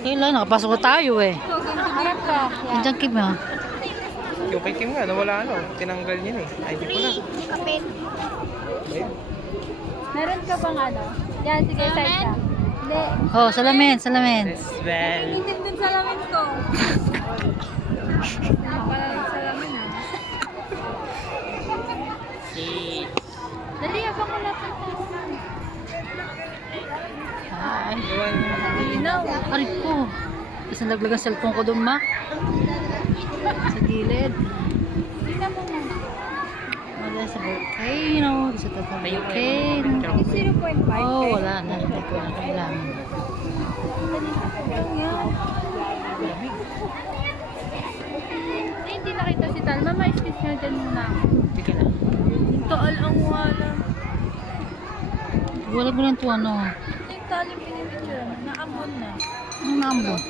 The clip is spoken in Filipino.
Okay lang, nakapasok na tayo eh. Harap ka. Nandiyan Kim ha. Yung kay Kim nga, nawala tinanggal niya eh. Ay, di pala. Kapit. Ayun. Meron ka bang ano? Yan, sige, side ka. Hindi. Oh, salamin, salamin. Yes, well. Itin din salamin ko. Wala lang salamin ah. Dali, abang wala pa tayo. Ay, Linaw. aray ko. Kasi naglag ang cellphone ko doon, ma. Sa gilid. Tingnan mo muna. Wala sa volcano. Sa tatlong volcano. Yung 0.5. Oh, wala na. Hindi ko na kailangan. Ay, hindi nakita si Talma. Ma-skis nyo dyan muna ako. Hindi ka na. Taal ang wala. Wala ko lang ito ano. Yung tali pinipicture. Naambon na. Ano naambon?